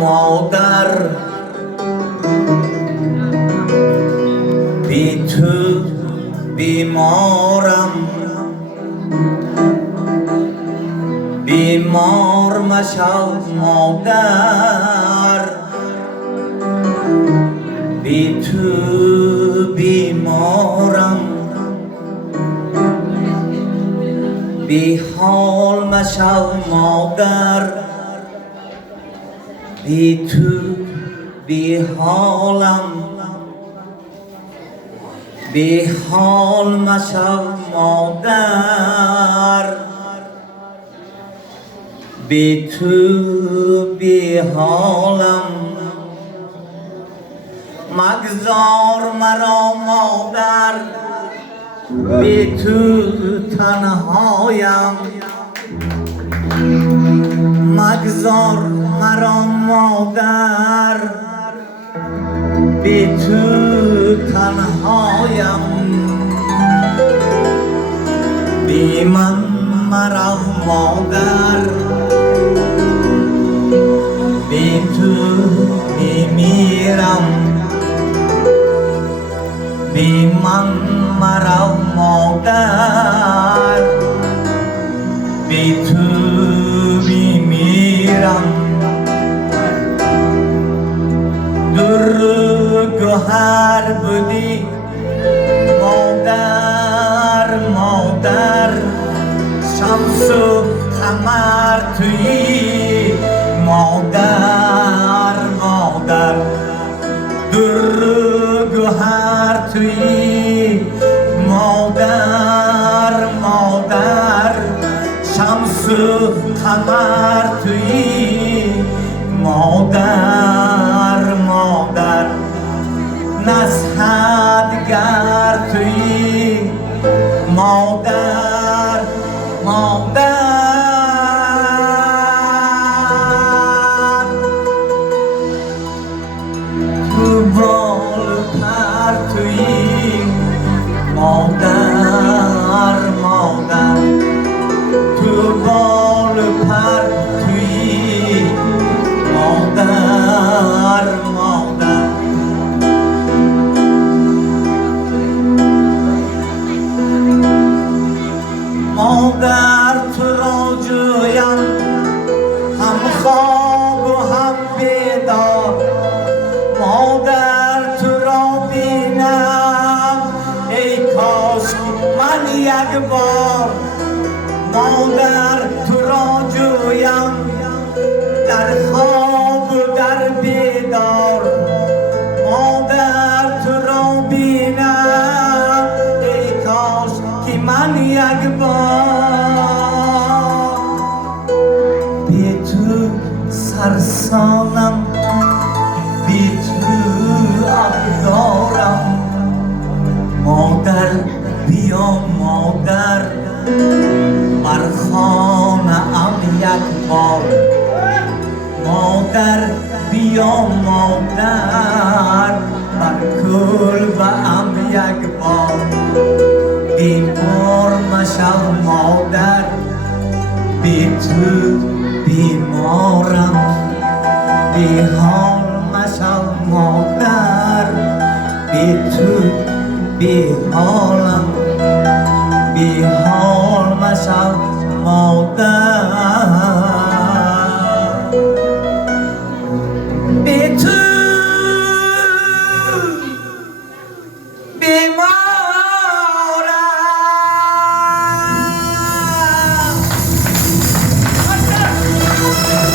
مادر بی تو بیمارم بیمار مشو مادر بی تو بیمارم بی حال مشو مادر بی تو بی حالم بی حال مشو مادر بی تو بی حالم مگذار مرا مادر بی تو تنهایم مگذار مرا مادر بی تو تنهایم بی من مرا مادر بی تو میمیرم بی من مرا مادر بی تو میمیرم در گوهر بودی مادر مادر شمس و قمر تویی مادر مادر در گوهر تویی مادر مادر شمس و قمر تویی مادر مادر نصیحتگر تویی مادر مادر تو بال پر تویی مادر مادر تو بال پر تویی مادر مادر مادر تو را جویم هم خواب و هم بیدار مادر تو را بینم ای کاش من یک بار مادر تو را جویم در خواب و در بیدار مادر تو را بینم ای کاش که من یک بار بی تو سرسانم بی تو افگارم مادر بیا مادر بر خانه ام یک بار مادر بیا مادر بر کلبه ام یک بار بیمار مشو مادر بی تو بیمارم بی حال مشو مادر بی تو بی حالم بی حال مشو مادر